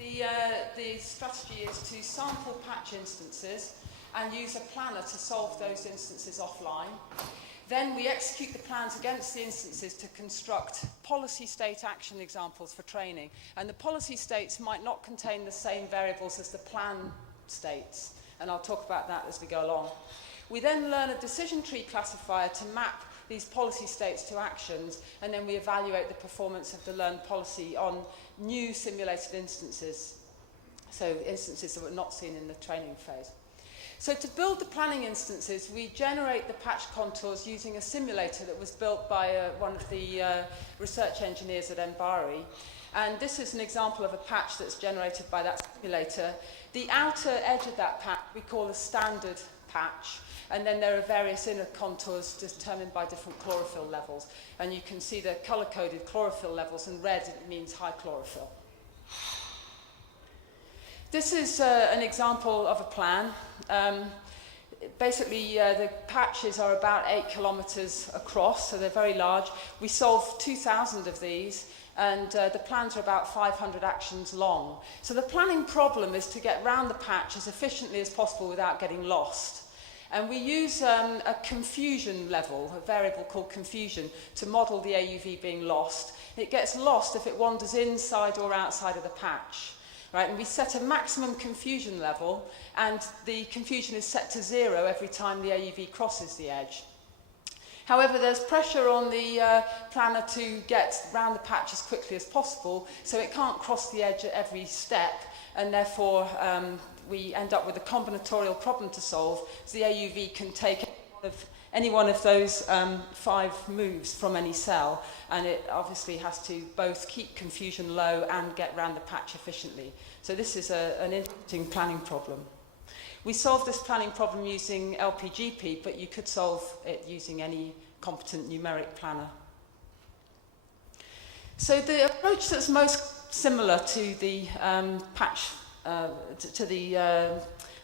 The strategy is to sample patch instances and use a planner to solve those instances offline. Then we execute the plans against the instances to construct policy state action examples for training. And the policy states might not contain the same variables as the plan states. And I'll talk about that as we go along. We then learn a decision tree classifier to map these policy states to actions, and then we evaluate the performance of the learned policy on new simulated instances. So instances that were not seen in the training phase. So to build the planning instances, we generate the patch contours using a simulator that was built by one of the research engineers at Mbari. And this is an example of a patch that's generated by that simulator. The outer edge of that patch we call a standard patch, and then there are various inner contours determined by different chlorophyll levels. And you can see the color-coded chlorophyll levels, and red means high chlorophyll. This is an example of a plan. Basically, the patches are about 8 kilometers across, so they're very large. We solved 2,000 of these, and the plans are about 500 actions long. So the planning problem is to get round the patch as efficiently as possible without getting lost. And we use a confusion level, a variable called confusion, to model the AUV being lost. It gets lost if it wanders inside or outside of the patch. Right, and we set a maximum confusion level, and the confusion is set to 0 every time the AUV crosses the edge. However, there's pressure on the planner to get round the patch as quickly as possible, so it can't cross the edge at every step, and therefore we end up with a combinatorial problem to solve, so the AUV can take any one of those 5 moves from any cell, and it obviously has to both keep confusion low and get round the patch efficiently. So this is an interesting planning problem. We solved this planning problem using LPGP, but you could solve it using any competent numeric planner. So the approach that's most similar to the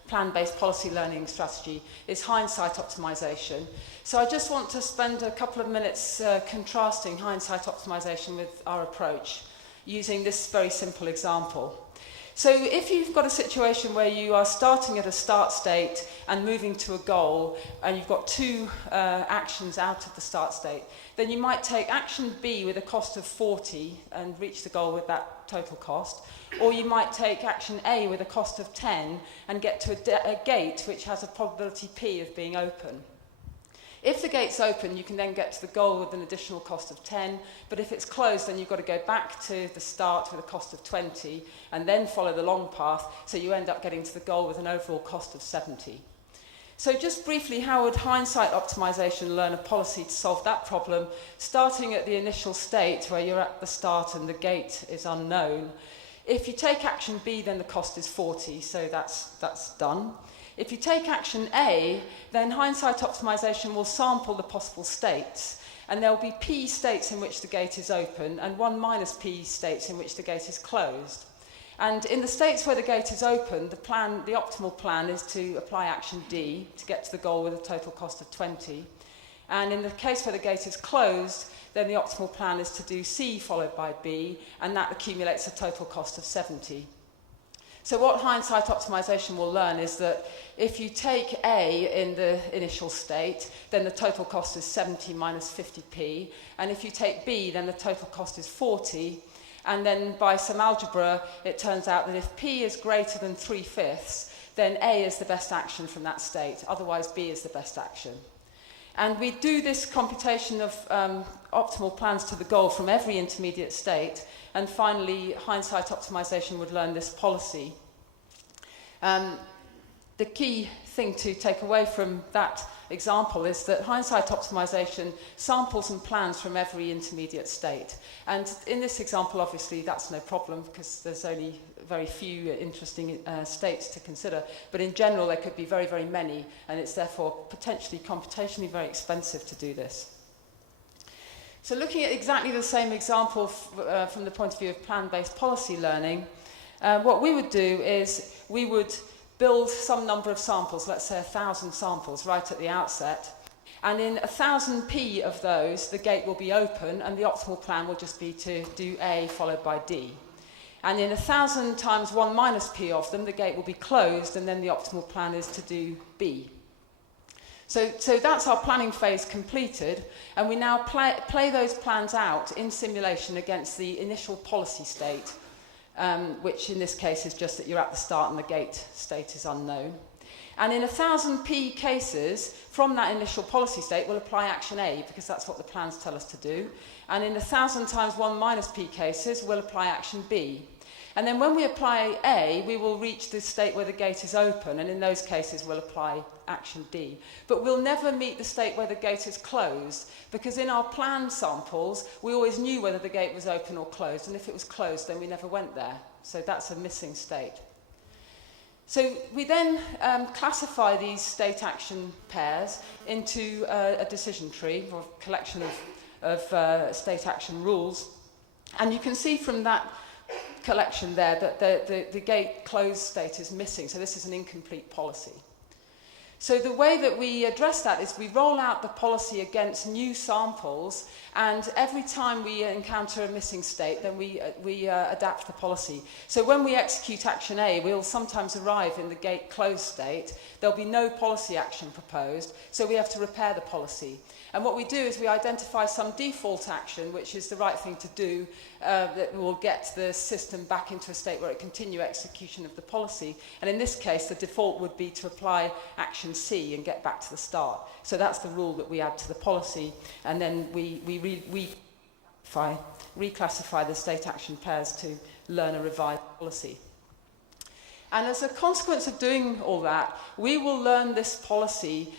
plan-based policy learning strategy is hindsight optimization. So I just want to spend a couple of minutes contrasting hindsight optimization with our approach using this very simple example. So if you've got a situation where you are starting at a start state and moving to a goal, and you've got 2 actions out of the start state, then you might take action B with a cost of 40 and reach the goal with that total cost. Or you might take action A with a cost of 10 and get to a gate which has a probability P of being open. If the gate's open, you can then get to the goal with an additional cost of 10, but if it's closed, then you've got to go back to the start with a cost of 20 and then follow the long path, so you end up getting to the goal with an overall cost of 70. So just briefly, how would hindsight optimization learn a policy to solve that problem, starting at the initial state where you're at the start and the gate is unknown? If you take action B, then the cost is 40, so that's done. If you take action A, then hindsight optimization will sample the possible states, and there will be P states in which the gate is open and 1 minus P states in which the gate is closed. And in the states where the gate is open, the optimal plan is to apply action D to get to the goal with a total cost of 20. And in the case where the gate is closed, then the optimal plan is to do C followed by B, and that accumulates a total cost of 70. So what hindsight optimization will learn is that if you take A in the initial state, then the total cost is 70 minus 50p, and if you take B, then the total cost is 40, and then by some algebra, it turns out that if P is greater than 3/5, then A is the best action from that state, otherwise B is the best action. And we do this computation of optimal plans to the goal from every intermediate state, and finally, hindsight optimization would learn this policy. The key thing to take away from that example is that hindsight optimization samples and plans from every intermediate state. And in this example, obviously, that's no problem because there's only very few interesting states to consider. But in general, there could be very, very many, and it's therefore potentially computationally very expensive to do this. So looking at exactly the same example from the point of view of plan-based policy learning, what we would do is we would build some number of samples, let's say 1,000 samples right at the outset, and in 1,000p of those, the gate will be open, and the optimal plan will just be to do A followed by D. And in 1,000 times 1 minus p of them, the gate will be closed, and then the optimal plan is to do B. So that's our planning phase completed, and we now play those plans out in simulation against the initial policy state, which in this case is just that you're at the start and the gate state is unknown. And in 1,000 P cases, from that initial policy state, we'll apply action A, because that's what the plans tell us to do. And in 1,000 times 1 minus P cases, we'll apply action B. And then when we apply A, we will reach the state where the gate is open, and in those cases, we'll apply action D. But we'll never meet the state where the gate is closed, because in our plan samples, we always knew whether the gate was open or closed, and if it was closed, then we never went there. So that's a missing state. So we then classify these state action pairs into a decision tree, or a collection of state action rules. And you can see from that collection there that the gate closed state is missing. So this is an incomplete policy. So the way that we address that is we roll out the policy against new samples, and every time we encounter a missing state, then we adapt the policy. So when we execute action A, we'll sometimes arrive in the gate closed state. There'll be no policy action proposed, so we have to repair the policy. And what we do is we identify some default action, which is the right thing to do, that will get the system back into a state where it continue execution of the policy. And in this case, the default would be to apply action C and get back to the start. So that's the rule that we add to the policy, and then we reclassify the state action pairs to learn a revised policy. And as a consequence of doing all that, we will learn this policy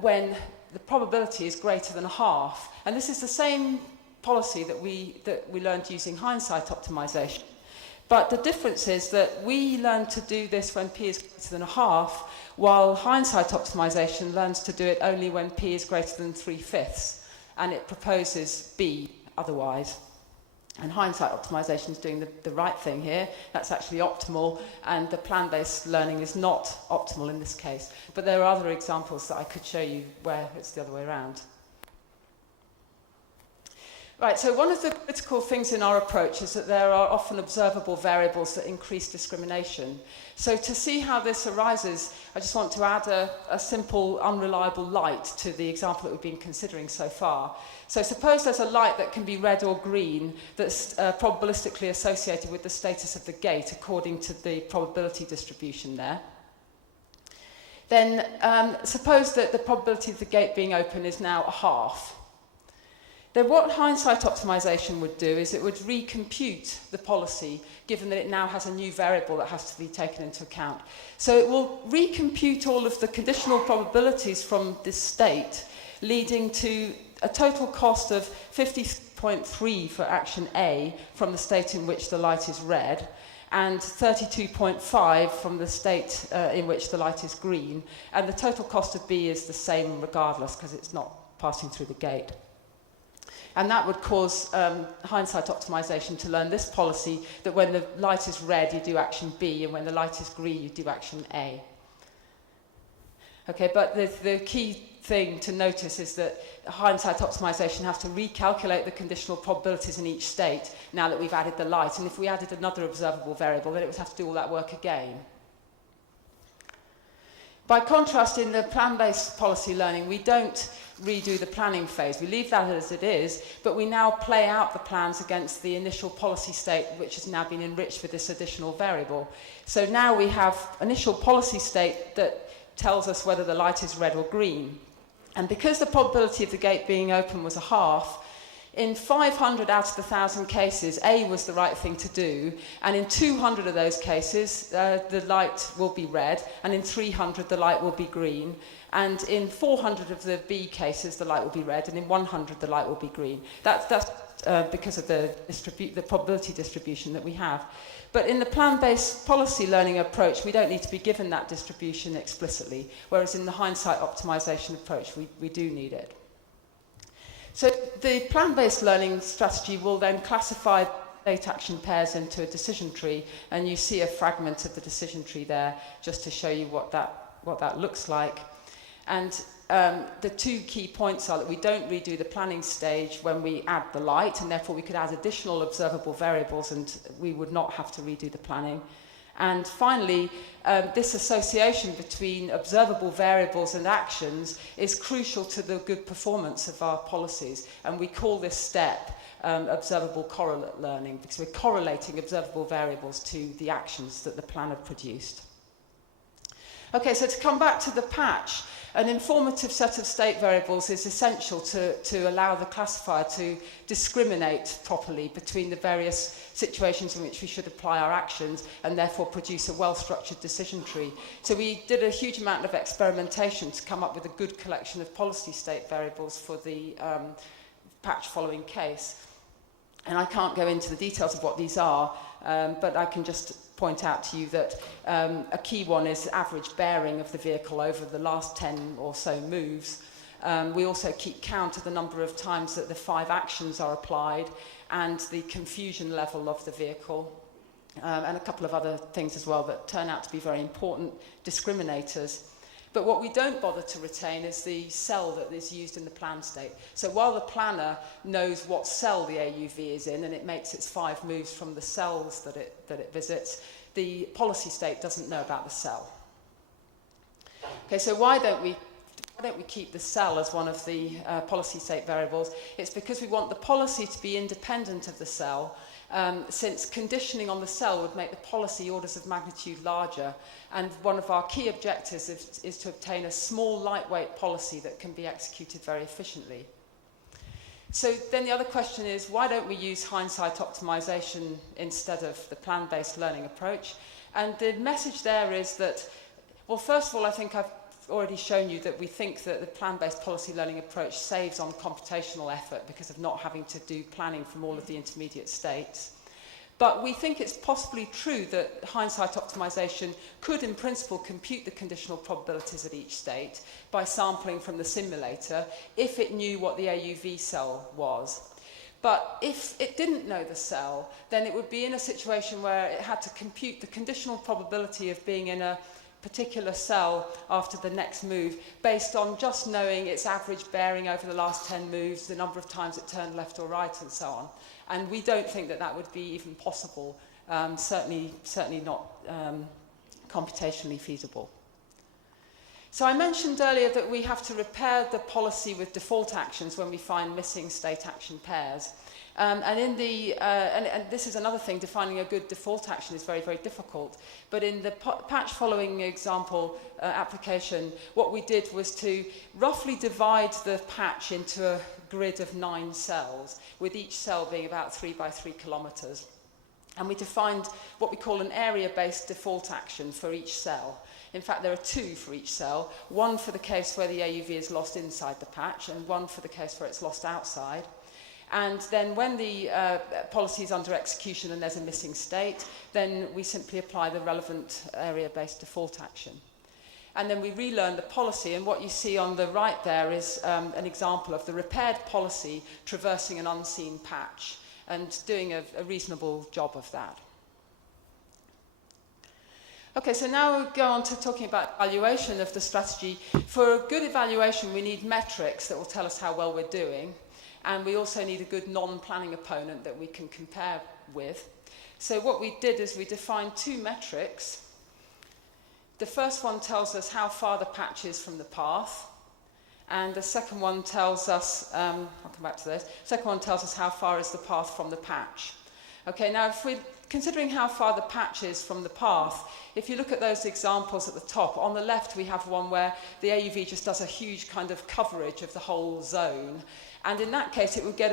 when the probability is greater than half. And this is the same policy that we learned using hindsight optimization. But the difference is that we learn to do this when p is greater than a half, while hindsight optimization learns to do it only when p is greater than 3/5, and it proposes B otherwise. And hindsight optimization is doing the right thing here. That's actually optimal, and the plan-based learning is not optimal in this case. But there are other examples that I could show you where it's the other way around. Right, so one of the critical things in our approach is that there are often observable variables that increase discrimination. So to see how this arises, I just want to add a simple unreliable light to the example that we've been considering so far. So suppose there's a light that can be red or green that's probabilistically associated with the status of the gate according to the probability distribution there. Then suppose that the probability of the gate being open is now a half. Then what hindsight optimization would do is it would recompute the policy, given that it now has a new variable that has to be taken into account. So it will recompute all of the conditional probabilities from this state, leading to a total cost of 50.3 for action A from the state in which the light is red, and 32.5 from the state in which the light is green. And the total cost of B is the same regardless, because it's not passing through the gate. And that would cause hindsight optimization to learn this policy, that when the light is red, you do action B, and when the light is green, you do action A. Okay, but the key thing to notice is that hindsight optimization has to recalculate the conditional probabilities in each state now that we've added the light. And if we added another observable variable, then it would have to do all that work again. By contrast, in the plan-based policy learning, we don't redo the planning phase. We leave that as it is, but we now play out the plans against the initial policy state, which has now been enriched with this additional variable. So now we have initial policy state that tells us whether the light is red or green. And because the probability of the gate being open was a half, in 500 out of the 1,000 cases, A was the right thing to do, and in 200 of those cases, the light will be red, and in 300, the light will be green, and in 400 of the B cases, the light will be red, and in 100, the light will be green. That's because of the probability distribution that we have. But in the plan-based policy learning approach, we don't need to be given that distribution explicitly, whereas in the hindsight optimization approach, we do need it. So the plan-based learning strategy will then classify state action pairs into a decision tree, and you see a fragment of the decision tree there just to show you what that looks like. And the two key points are that we don't redo the planning stage when we add the light, and therefore we could add additional observable variables and we would not have to redo the planning. And finally, this association between observable variables and actions is crucial to the good performance of our policies. And we call this step observable correlate learning, because we're correlating observable variables to the actions that the planner produced. Okay, so to come back to the patch, an informative set of state variables is essential to allow the classifier to discriminate properly between the various situations in which we should apply our actions and therefore produce a well-structured decision tree. So we did a huge amount of experimentation to come up with a good collection of policy state variables for the patch following case. And I can't go into the details of what these are, but I can just point out to you that a key one is average bearing of the vehicle over the last 10 or so moves. We also keep count of the number of times that the 5 actions are applied and the confusion level of the vehicle, and a couple of other things as well that turn out to be very important discriminators. But what we don't bother to retain is the cell that is used in the plan state. So while the planner knows what cell the AUV is in and it makes its 5 moves from the cells that it visits, the policy state doesn't know about the cell. Okay, so why don't we keep the cell as one of the policy state variables? It's because we want the policy to be independent of the cell, since conditioning on the cell would make the policy orders of magnitude larger, and one of our key objectives is to obtain a small, lightweight policy that can be executed very efficiently. So then the other question is, why don't we use hindsight optimization instead of the plan-based learning approach? And the message there is that, well, first of all, I think I've already shown you that we think that the plan-based policy learning approach saves on computational effort because of not having to do planning from all of the intermediate states. But we think it's possibly true that hindsight optimization could, in principle, compute the conditional probabilities at each state by sampling from the simulator if it knew what the AUV cell was. But if it didn't know the cell, then it would be in a situation where it had to compute the conditional probability of being in a particular cell after the next move based on just knowing its average bearing over the last 10 moves, the number of times it turned left or right, and so on. And we don't think that that would be even possible, certainly not computationally feasible. So I mentioned earlier that we have to repair the policy with default actions when we find missing state action pairs. And this is another thing, defining a good default action is very, very difficult. But in the patch following example application, what we did was to roughly divide the patch into a grid of 9 cells, with each cell being about 3 by 3 kilometers. And we defined what we call an area-based default action for each cell. In fact, there are 2 for each cell, one for the case where the AUV is lost inside the patch, and one for the case where it's lost outside. And then when the policy is under execution and there's a missing state, then we simply apply the relevant area-based default action. And then we relearn the policy, and what you see on the right there is an example of the repaired policy traversing an unseen patch and doing a reasonable job of that. Okay, so now we'll go on to talking about evaluation of the strategy. For a good evaluation, we need metrics that will tell us how well we're doing. And we also need a good non-planning opponent that we can compare with. So what we did is we defined 2 metrics. The first one tells us how far the patch is from the path. And the second one tells us, I'll come back to this, the second one tells us how far is the path from the patch. Okay, now if we're considering how far the patch is from the path, if you look at those examples at the top, on the left we have one where the AUV just does a huge kind of coverage of the whole zone. And in that case, it would get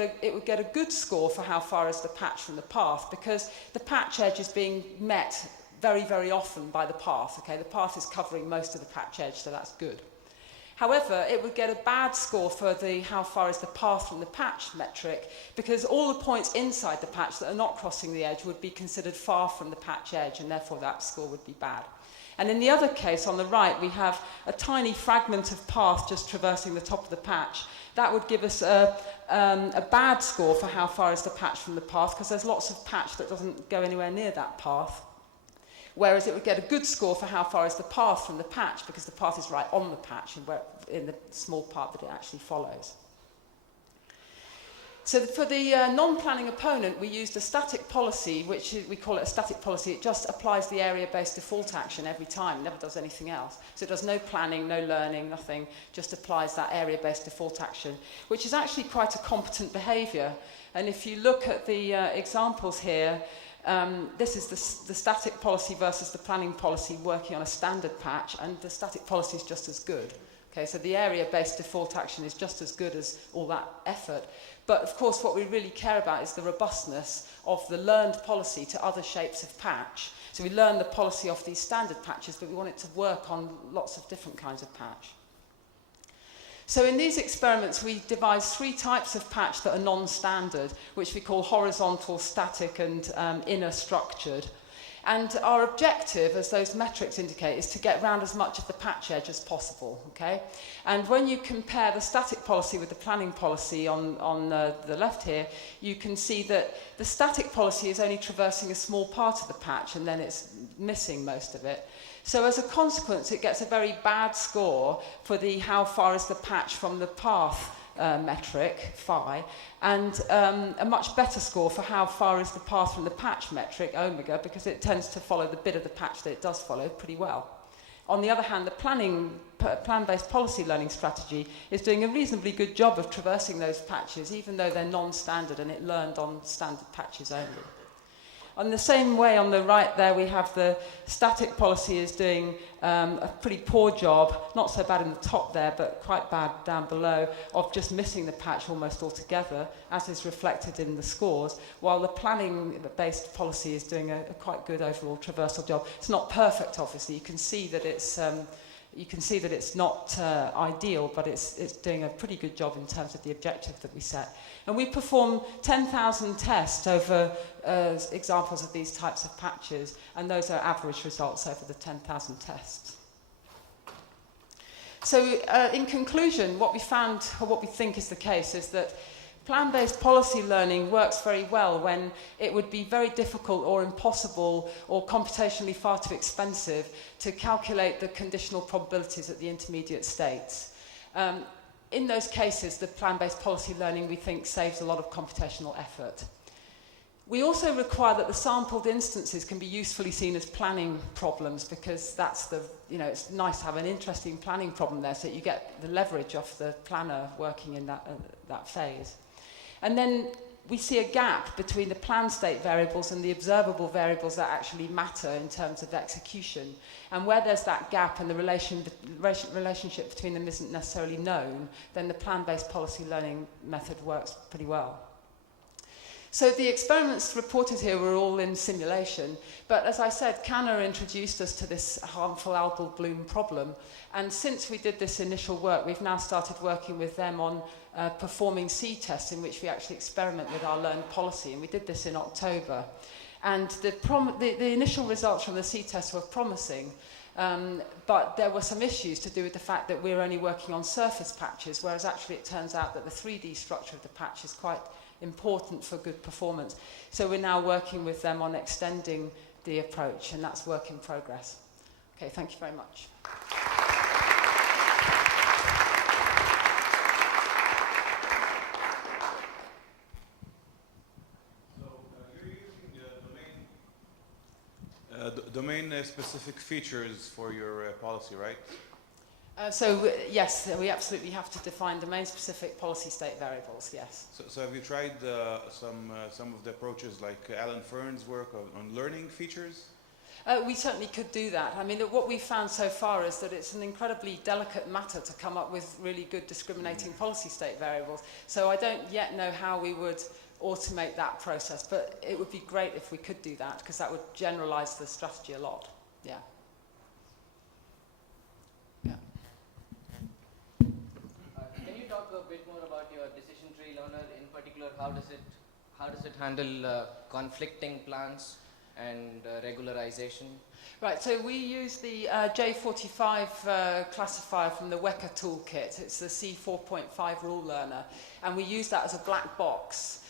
a good score for how far is the patch from the path, because the patch edge is being met very, very often by the path. Okay, the path is covering most of the patch edge, so that's good. However, it would get a bad score for the how far is the path from the patch metric, because all the points inside the patch that are not crossing the edge would be considered far from the patch edge, and therefore that score would be bad. And in the other case, on the right, we have a tiny fragment of path just traversing the top of the patch. That would give us a bad score for how far is the patch from the path, because there's lots of patch that doesn't go anywhere near that path. whereas it would get a good score for how far is the path from the patch, because the path is right on the patch and in the small part that it actually follows. So for the non-planning opponent, we used a static policy, which we call it a static policy. It just applies the area-based default action every time, never does anything else. So it does no planning, no learning, nothing, just applies that area-based default action, which is actually quite a competent behavior. And if you look at the examples here, this is the static policy versus the planning policy working on a standard patch, and the static policy is just as good. Okay, so the area-based default action is just as good as all that effort. But of course, what we really care about is the robustness of the learned policy to other shapes of patch. So we learn the policy off these standard patches, but we want it to work on lots of different kinds of patch. So in these experiments, we devised 3 types of patch that are non-standard, which we call horizontal, static, and inner structured. And our objective, as those metrics indicate, is to get round as much of the patch edge as possible, okay? And when you compare the static policy with the planning policy on the left here, you can see that the static policy is only traversing a small part of the patch, and then it's missing most of it. So as a consequence, it gets a very bad score for the how far is the patch from the path metric, phi, and a much better score for how far is the path from the patch metric, omega, because it tends to follow the bit of the patch that it does follow pretty well. On the other hand, the plan-based policy learning strategy is doing a reasonably good job of traversing those patches, even though they're non-standard and it learned on standard patches only. On the same way, on the right there, we have the static policy is doing a pretty poor job, not so bad in the top there, but quite bad down below, of just missing the patch almost altogether, as is reflected in the scores, while the planning-based policy is doing a quite good overall traversal job. It's not perfect, obviously. You can see that it's not ideal, but it's doing a pretty good job in terms of the objective that we set. And we perform 10,000 tests over examples of these types of patches, and those are average results over the 10,000 tests. So in conclusion, what we found, or what we think is the case, is that plan-based policy learning works very well when it would be very difficult or impossible or computationally far too expensive to calculate the conditional probabilities at the intermediate states. In those cases, the plan-based policy learning, we think, saves a lot of computational effort. We also require that the sampled instances can be usefully seen as planning problems, because that's it's nice to have an interesting planning problem there, so you get the leverage of the planner working in that phase. And then we see a gap between the plan state variables and the observable variables that actually matter in terms of execution. And where there's that gap and the relationship between them isn't necessarily known, then the plan-based policy learning method works pretty well. So the experiments reported here were all in simulation, but as I said, Canna introduced us to this harmful algal bloom problem, and since we did this initial work, we've now started working with them on performing C-tests in which we actually experiment with our learned policy, and we did this in October. And the initial results from the C-tests were promising, but there were some issues to do with the fact that we're only working on surface patches, whereas actually it turns out that the 3D structure of the patch is quite important for good performance. So we're now working with them on extending the approach, and that's work in progress. Okay, thank you very much. Domain-specific features for your policy, right? Yes, we absolutely have to define domain-specific policy state variables, yes. So have you tried some of the approaches like Alan Fern's work on learning features? We certainly could do that. I mean, what we've found so far is that it's an incredibly delicate matter to come up with really good discriminating policy state variables. So I don't yet know how we would automate that process, but it would be great if we could do that, because that would generalize the strategy a lot. Yeah. Can you talk a bit more about your decision tree learner? In particular, how does it handle conflicting plans and regularization? Right, so we use the J45 classifier from the Wecker toolkit. It's the C4.5 rule learner, and we use that as a black box.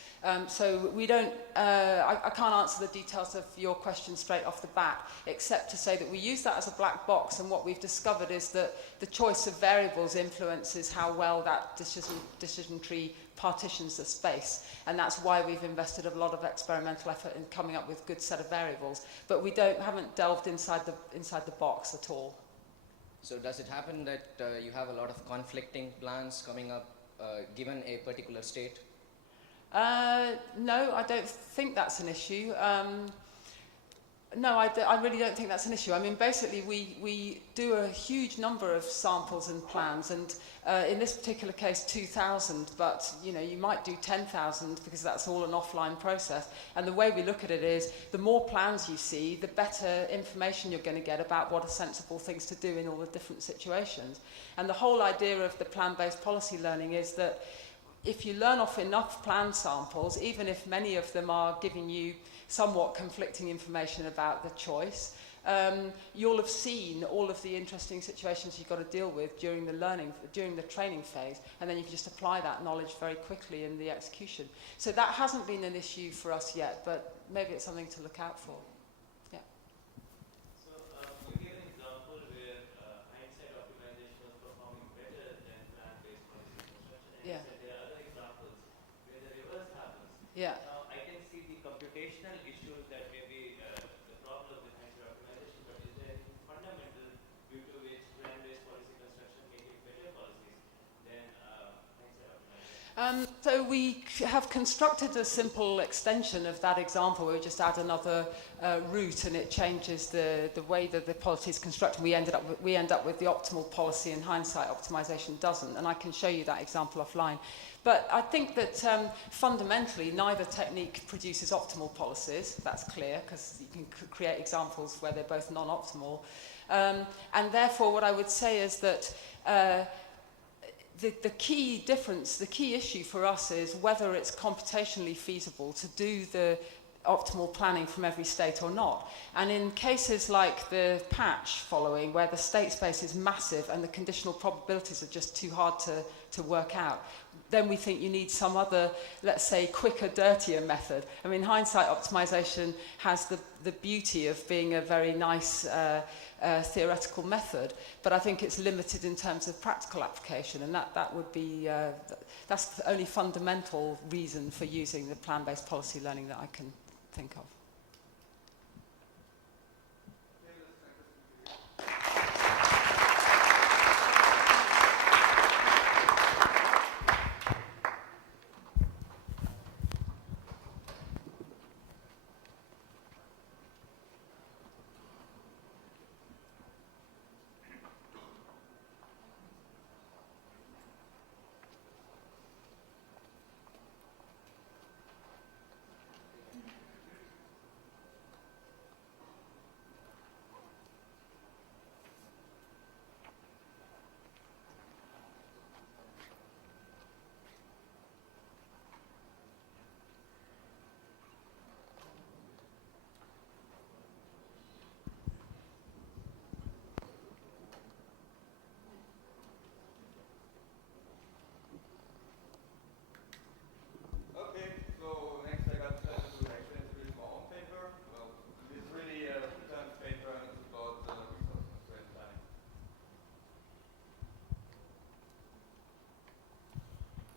So we don't, I can't answer the details of your question straight off the bat, except to say that we use that as a black box, and what we've discovered is that the choice of variables influences how well that decision tree partitions the space, and that's why we've invested a lot of experimental effort in coming up with a good set of variables. But we haven't delved inside the box at all. So does it happen that you have a lot of conflicting plans coming up given a particular state? No, I don't think that's an issue. No, I really don't think that's an issue. I mean, basically, we do a huge number of samples and plans, and in this particular case, 2,000, but, you know, you might do 10,000 because that's all an offline process. And the way we look at it is, the more plans you see, the better information you're going to get about what are sensible things to do in all the different situations. And the whole idea of the plan-based policy learning is that if you learn off enough plan samples, even if many of them are giving you somewhat conflicting information about the choice, you'll have seen all of the interesting situations you've got to deal with during the training phase, and then you can just apply that knowledge very quickly in the execution. So that hasn't been an issue for us yet, but maybe it's something to look out for. Yeah. So you gave an example where hindsight optimization was performing better than plan-based policy construction, and Yeah. you said there are other examples where the reverse happens. Yeah. Now, I can see the computational issues that may be the problem with hindsight optimization, but is there anything fundamental due to which plan-based policy construction may give better policies than hindsight optimization? So we have constructed a simple extension of that example where we just add another route, and it changes the way that the policy is constructed. We end up with the optimal policy, and hindsight optimization doesn't, and I can show you that example offline. But I think that fundamentally neither technique produces optimal policies. That's clear, because you can create examples where they're both non-optimal. And therefore what I would say is that the key difference, the key issue for us is whether it's computationally feasible to do the optimal planning from every state or not. And in cases like the patch following, where the state space is massive and the conditional probabilities are just too hard to work out, then we think you need some other, let's say, quicker, dirtier method. I mean, hindsight optimization has the beauty of being a very nice theoretical method, but I think it's limited in terms of practical application, and that would be, that's the only fundamental reason for using the plan-based policy learning that I can think of.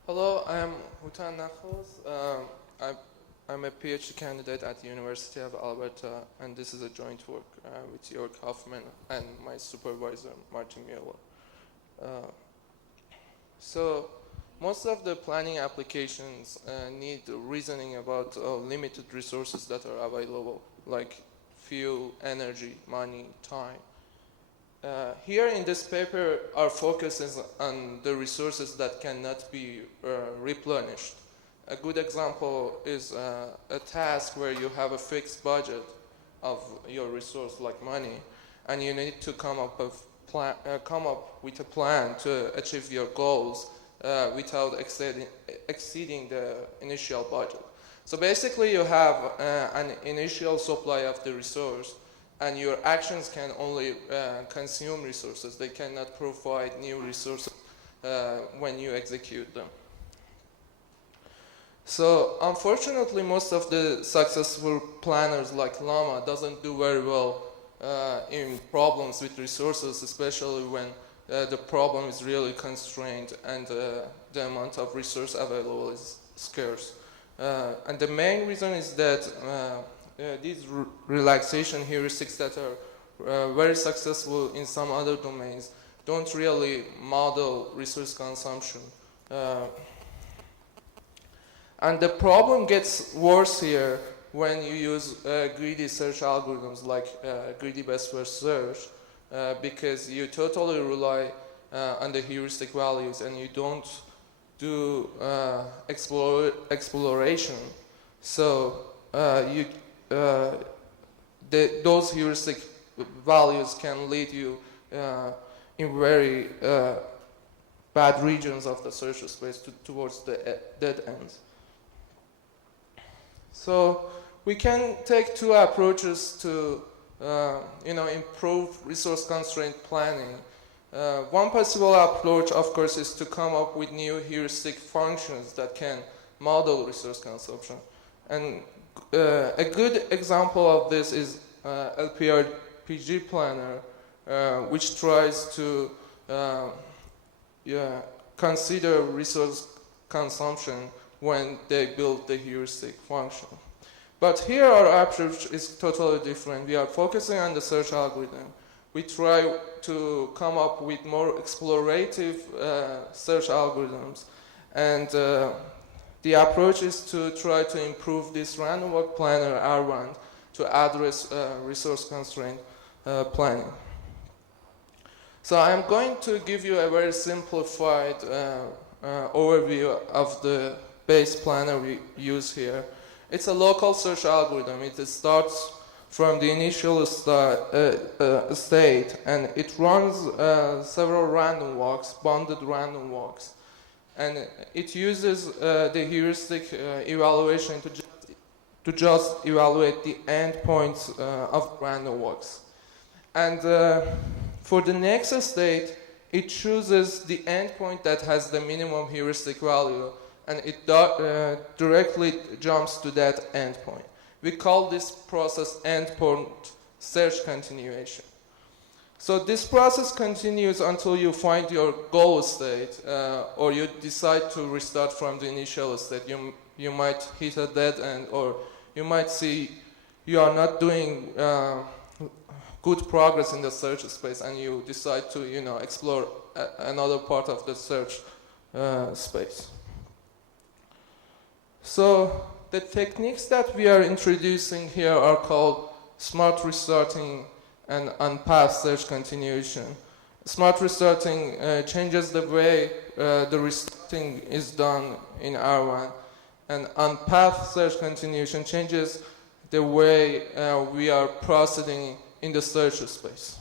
Hello, I'm Hutan Nachos. I'm a PhD candidate at the University of Alberta, and this is a joint work with Jörg Hoffman and my supervisor, Martin Mueller. So most of the planning applications need reasoning about limited resources that are available, like fuel, energy, money, time. Here in this paper, our focus is on the resources that cannot be replenished. A good example is a task where you have a fixed budget of your resource, like money, and you need to come up with a plan to achieve your goals without exceeding the initial budget. So basically, you have an initial supply of the resource, and your actions can only consume resources. They cannot provide new resources when you execute them. So unfortunately, most of the successful planners like Llama doesn't do very well in problems with resources, especially when the problem is really constrained and the amount of resource available is scarce. And the main reason is that these relaxation heuristics that are very successful in some other domains don't really model resource consumption. And the problem gets worse here when you use greedy search algorithms like greedy best first search, because you totally rely on the heuristic values and you don't do exploration. So those heuristic values can lead you in very bad regions of the search space towards the dead ends. So we can take two approaches to improve resource constraint planning. One possible approach, of course, is to come up with new heuristic functions that can model resource consumption. And a good example of this is LPRPG Planner, which tries to consider resource consumption when they build the heuristic function. But here our approach is totally different. We are focusing on the search algorithm. We try to come up with more explorative search algorithms. And the approach is to try to improve this random walk planner, Arvand, to address resource constraint planning. So I'm going to give you a very simplified overview of the base planner we use here. It's a local search algorithm. It starts from the initial state and it runs several random walks, bounded random walks. And it uses the heuristic evaluation to just evaluate the endpoints of random walks. And for the next state, it chooses the endpoint that has the minimum heuristic value, and it directly jumps to that endpoint. We call this process endpoint search continuation. So this process continues until you find your goal state, or you decide to restart from the initial state. You might hit a dead end, or you might see you are not doing good progress in the search space, and you decide to explore another part of the search space. So the techniques that we are introducing here are called smart restarting and on-path search continuation. Smart restarting changes the way the restarting is done in R1, and on-path search continuation changes the way we are proceeding in the search space.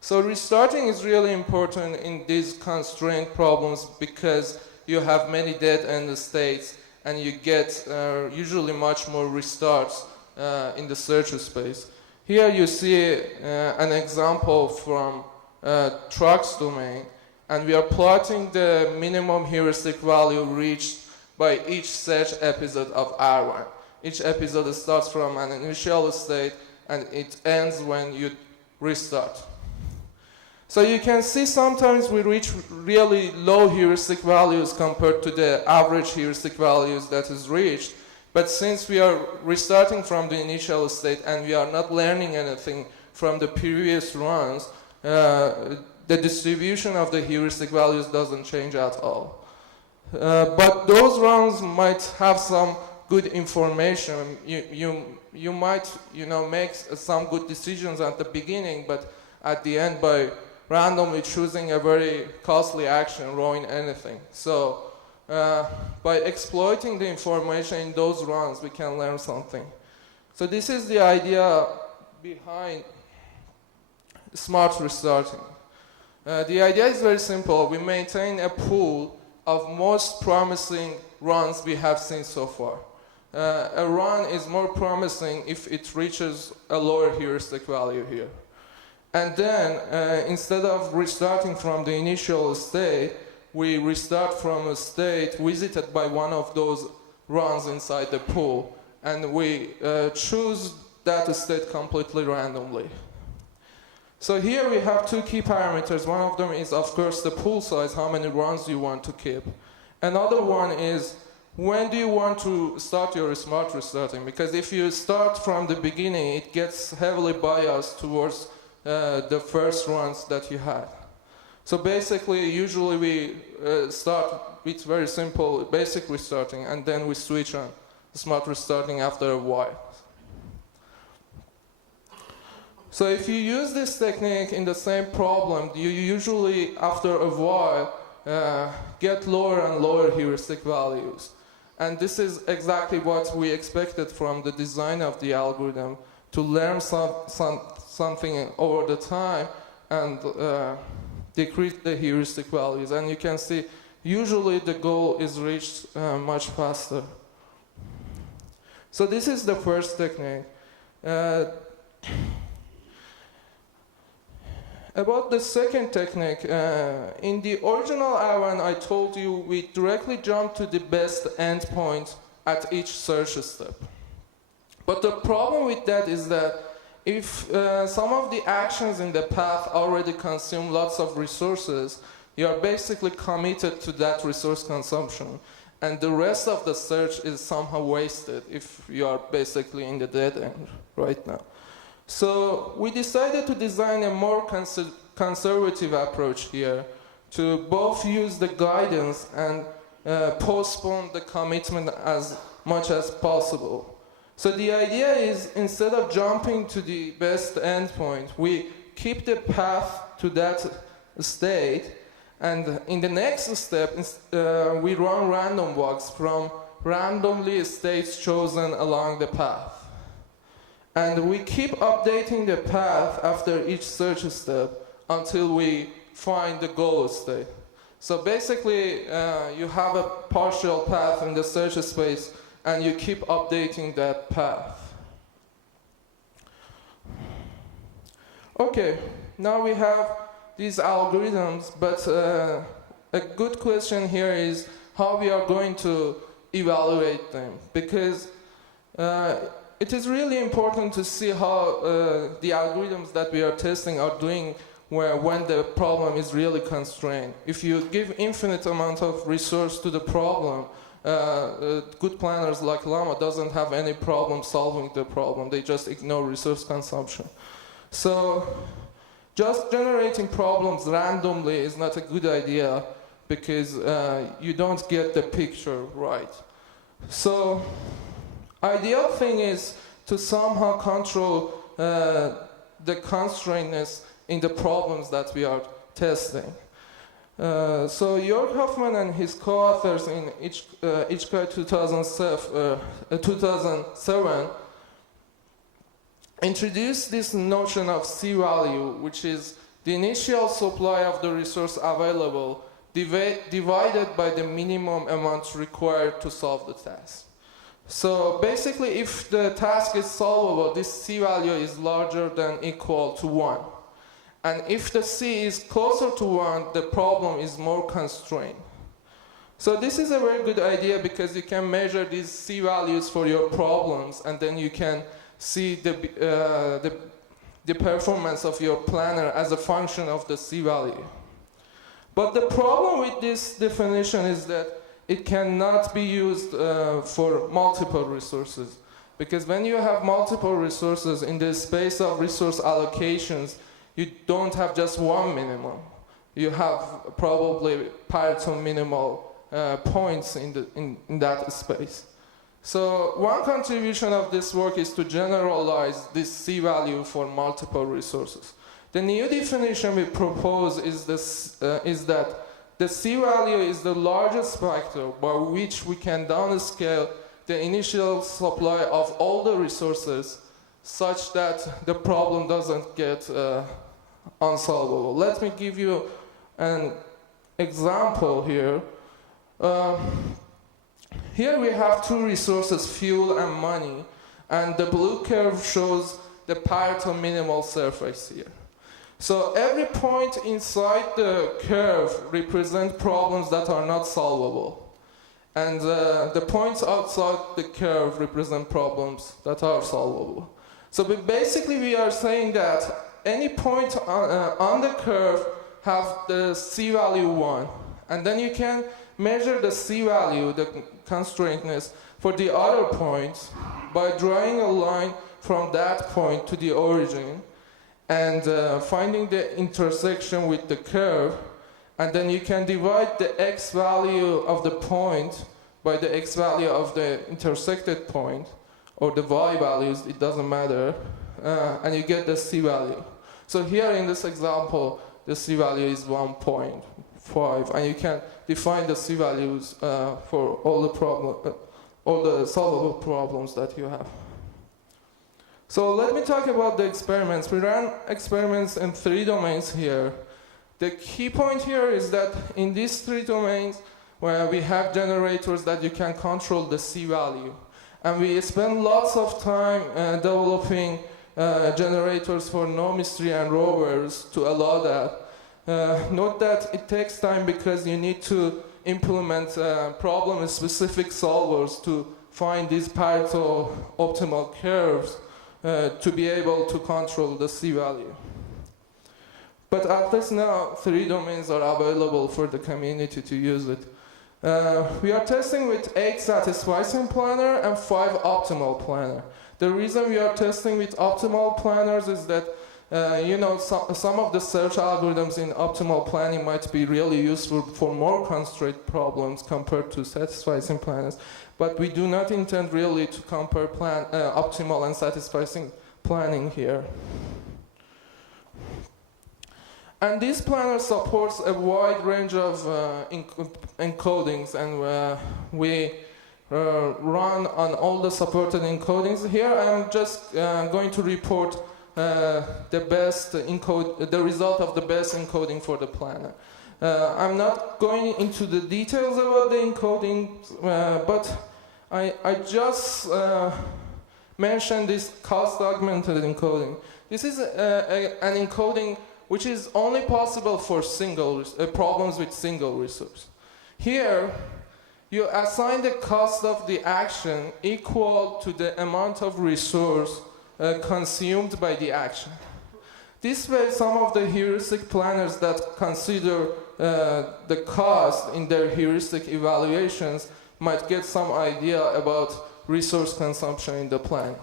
So restarting is really important in these constraint problems because you have many dead-end states and you get usually much more restarts in the search space. Here you see an example from trucks domain, and we are plotting the minimum heuristic value reached by each search episode of R1. Each episode starts from an initial state and it ends when you restart. So you can see sometimes we reach really low heuristic values compared to the average heuristic values that is reached. But since we are restarting from the initial state and we are not learning anything from the previous runs, the distribution of the heuristic values doesn't change at all. But those runs might have some good information. You might make some good decisions at the beginning, but at the end by randomly choosing a very costly action, ruin anything. So by exploiting the information in those runs, we can learn something. So this is the idea behind smart restarting. The idea is very simple. We maintain a pool of most promising runs we have seen so far. A run is more promising if it reaches a lower heuristic value here. And then, instead of restarting from the initial state, we restart from a state visited by one of those runs inside the pool, and we choose that state completely randomly. So here we have two key parameters. One of them is, of course, the pool size, how many runs you want to keep. Another one is, when do you want to start your smart restarting? Because if you start from the beginning, it gets heavily biased towards the first runs that you had. So basically, usually we start with very simple basic restarting, and then we switch on smart restarting after a while. So if you use this technique in the same problem, you usually, after a while, get lower and lower heuristic values. And this is exactly what we expected from the design of the algorithm, to learn something over the time and decrease the heuristic values. And you can see, usually the goal is reached much faster. So this is the first technique. About the second technique, in the original Arvand, I told you we directly jump to the best endpoint at each search step. But the problem with that is that if some of the actions in the path already consume lots of resources, you are basically committed to that resource consumption. And the rest of the search is somehow wasted if you are basically in the dead end right now. So we decided to design a more conservative approach here, to both use the guidance and postpone the commitment as much as possible. So the idea is, instead of jumping to the best endpoint, we keep the path to that state, and in the next step, we run random walks from randomly states chosen along the path. And we keep updating the path after each search step until we find the goal state. So basically, you have a partial path in the search space, and you keep updating that path. Okay, now we have these algorithms, but a good question here is how we are going to evaluate them, because it is really important to see how the algorithms that we are testing are doing when the problem is really constrained. If you give infinite amount of resource to the problem, good planners like Llama doesn't have any problem solving the problem. They just ignore resource consumption. So just generating problems randomly is not a good idea, because you don't get the picture right. So ideal thing is to somehow control the constraintness in the problems that we are testing. So Jörg Hoffman and his co-authors in ICAPS 2007 introduced this notion of C-value, which is the initial supply of the resource available divided by the minimum amount required to solve the task. So basically, if the task is solvable, this C-value is larger than equal to 1. And if the C is closer to 1, the problem is more constrained. So this is a very good idea, because you can measure these C values for your problems, and then you can see the performance of your planner as a function of the C value. But the problem with this definition is that it cannot be used for multiple resources. Because when you have multiple resources in the space of resource allocations, you don't have just one minimum. You have probably Pareto minimal points in that space. So one contribution of this work is to generalize this C value for multiple resources. The new definition we propose is that the C value is the largest factor by which we can downscale the initial supply of all the resources such that the problem doesn't get unsolvable. Let me give you an example here. Here we have two resources, fuel and money, and the blue curve shows the Pareto minimal surface here. So every point inside the curve represents problems that are not solvable. And the points outside the curve represent problems that are solvable. So basically we are saying that any point on the curve have the C value 1. And then you can measure the C value, the constraintness, for the other points by drawing a line from that point to the origin and finding the intersection with the curve. And then you can divide the x value of the point by the x value of the intersected point, or the y values, it doesn't matter, and you get the C value. So here in this example, the C value is 1.5, and you can define the C values for all the solvable problems that you have. So let me talk about the experiments. We ran experiments in 3 domains here. The key point here is that in these 3 domains, where we have generators that you can control the C value. And we spend lots of time developing generators for No Mystery and Rovers to allow that. Note that it takes time because you need to implement problem-specific solvers to find these Pareto optimal curves to be able to control the C value. But at least now 3 domains are available for the community to use it. We are testing with 8 satisficing planner and 5 optimal planner. The reason we are testing with optimal planners is that some of the search algorithms in optimal planning might be really useful for more constraint problems compared to satisficing planners. But we do not intend really to compare optimal and satisficing planning here. And this planner supports a wide range of encodings, and we run on all the supported encodings. Here I'm just going to report the result of the best encoding for the planner. I'm not going into the details about the encoding, but I just mentioned this cost-augmented encoding. This is an encoding which is only possible for problems with single resource. Here, you assign the cost of the action equal to the amount of resource consumed by the action. This way, some of the heuristic planners that consider the cost in their heuristic evaluations might get some idea about resource consumption in the plan.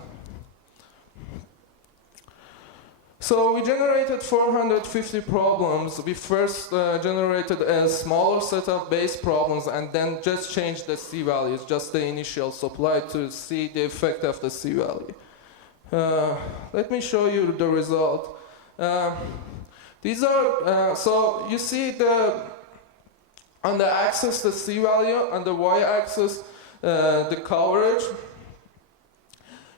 So we generated 450 problems. We first generated a smaller set of base problems and then just changed the C values, just the initial supply, to see the effect of the C value. Let me show you the result. These are, so you see on the axis the C value, on the y-axis the coverage.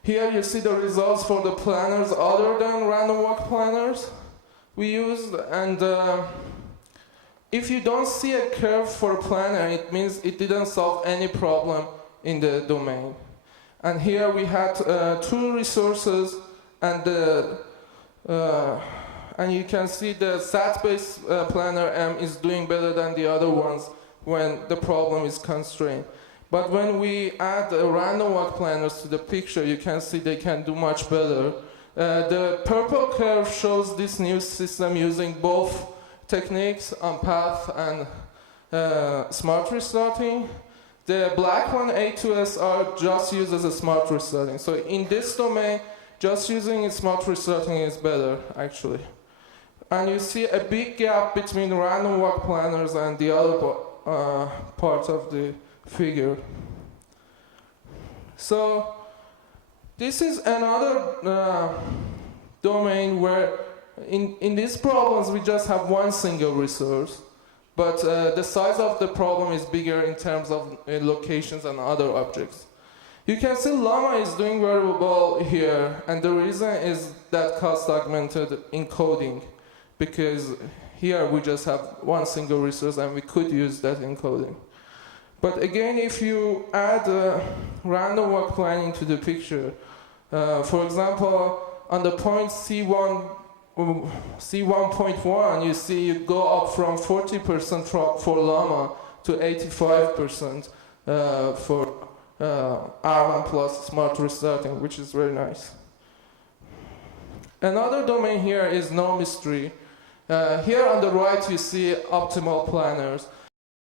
Here you see the results for the planners other than random walk planners we used. And if you don't see a curve for a planner, it means it didn't solve any problem in the domain. And here we had 2 resources, and you can see the SAT-based planner M is doing better than the other ones when the problem is constrained. But when we add random walk planners to the picture, you can see they can do much better. The purple curve shows this new system using both techniques on path and smart restarting. The black one, A2SR, just uses a smart restarting. So in this domain, just using smart restarting is better, actually. And you see a big gap between random walk planners and the other part of the figure. So this is another domain where in these problems we just have one single resource, but the size of the problem is bigger in terms of locations and other objects. You can see Llama is doing very well here, and the reason is that cost-augmented encoding, because here we just have one single resource and we could use that encoding. But again, if you add random walk planning to the picture, for example, on the point C1 see 1.1, you see you go up from 40% for Llama to 85% for Arvand plus smart restarting, which is very nice. Another domain here is no mystery. Here on the right you see optimal planners.